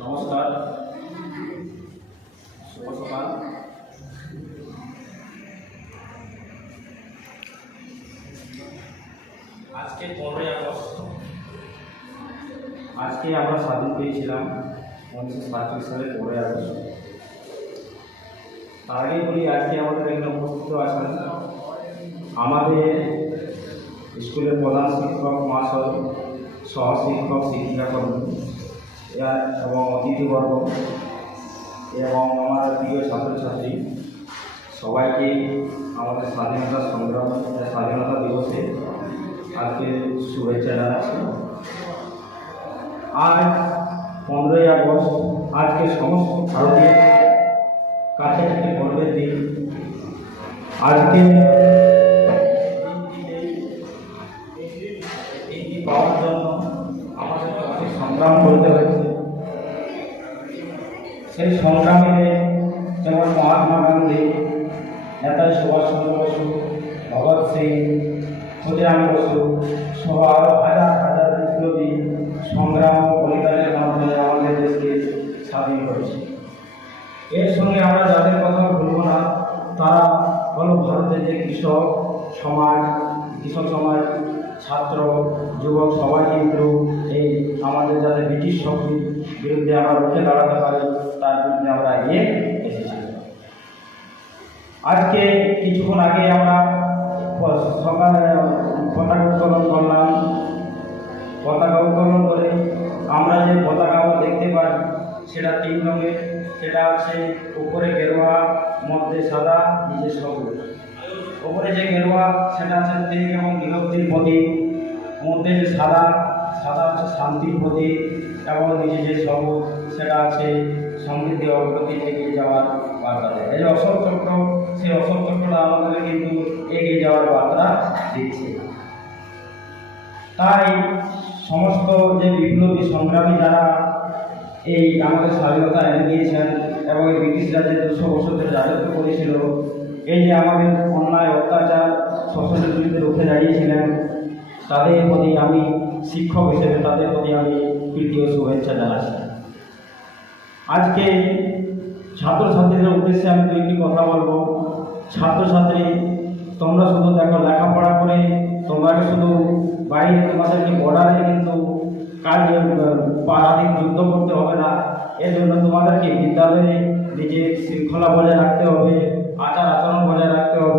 নমস্কার, শুভ সকাল। আজকে 15ই আগস্ট। আজকে আমরা স্বাধীন পেয়েছিলাম 1947 সালে 15ই আগস্ট। তার আগে বলি, আজকে আমাদের এখানে উপস্থিত আছেন আমাদের স্কুলের প্রধান শিক্ষক মহাশয়, সহশিক্ষক শিক্ষিকাকর্মী এবং অতিথিবর্গ এবং আমার প্রিয় ছাত্রছাত্রী, সবাইকে আমাদের স্বাধীনতা দিবসে আজকে শুভেচ্ছা জানাচ্ছি। আজ 15ই আগস্ট আজকে সমস্ত ভারতীয় কাছে একটি গর্বের দিন। আজকে এটি পাওয়ার জন্য আমাদেরকে অনেক সংগ্রাম করতে হয়েছে। সেই সংগ্রামে যেমন মহাত্মা গান্ধী, নেতাজি সুভাষচন্দ্র বসু, ভগৎ সিং, ক্ষুদিরাম বসু সহ আরও হাজার হাজার বিপ্লবী সংগ্রাম ও বলিদানের মাধ্যমে আমাদের দেশকে স্বাধীন করেছে। এর সঙ্গে আমরা যাদের কথা বলব না, তারা হল ভারতের যে কৃষক সমাজ, ছাত্র, যুবক সবাই কিন্তু এই আমাদের যাতে ব্রিটিশ শক্তির বিরুদ্ধে আমরা রুখে দাঁড়াতে পারি, তার বিরুদ্ধে আমরা এগিয়ে এসেছি। আজকে কিছুক্ষণ আগে আমরা সকালে পতাকা উত্তোলন করলাম। পতাকা উত্তোলন করে আমরা যে পতাকা দেখতে পাই সেটা 3 রঙের। সেটা হচ্ছে উপরে গেরুয়া, মধ্যে সাদা, নিচে সবুজ। উপরে যে গেরুয়া সেটা হচ্ছে ত্যাগ এবং বিভক্তির প্রতীক, মধ্যে যে সাদা হচ্ছে শান্তির প্রতীক, এবং নিচে যে সবুজ সেটা আছে সমৃদ্ধি অগ্রগতি এগিয়ে যাওয়ার বার্তা দেয়। এই যে অশোক চক্র, সেই অশোক চক্রটা আমাদের কিন্তু এগিয়ে যাওয়ার বার্তা দিচ্ছে। তাই সমস্ত যে বিপ্লবী সংগ্রামী যারা এই আমাদের স্বাধীনতা এনে দিয়েছেন এবং এই ব্রিটিশরা যে 200 বছর ধরে রাজত্ব করেছিল, এই যে আমাদের অন্যায় অত্যাচার শোষণের বিরুদ্ধে রুখে দাঁড়িয়েছিলেন, তাদের প্রতি আমি শিক্ষক হিসেবে তাদের প্রতি আমি প্রীতি ও শুভেচ্ছা জানাচ্ছি। আজকে ছাত্রছাত্রীদের উদ্দেশ্যে আমি 2টি কথা বলবো। ছাত্রছাত্রী, তোমরা শুধু দেখো লেখাপড়া করে তোমরা শুধু বাইরে তোমাদেরকে বর্ডারে কিন্তু পারাধীন যুদ্ধ করতে হবে না। এর জন্য তোমাদেরকে বিদ্যালয়ে নিজের শৃঙ্খলা বজায় রাখতে হবে, আচার আচরণ বজায় রাখতে হবে।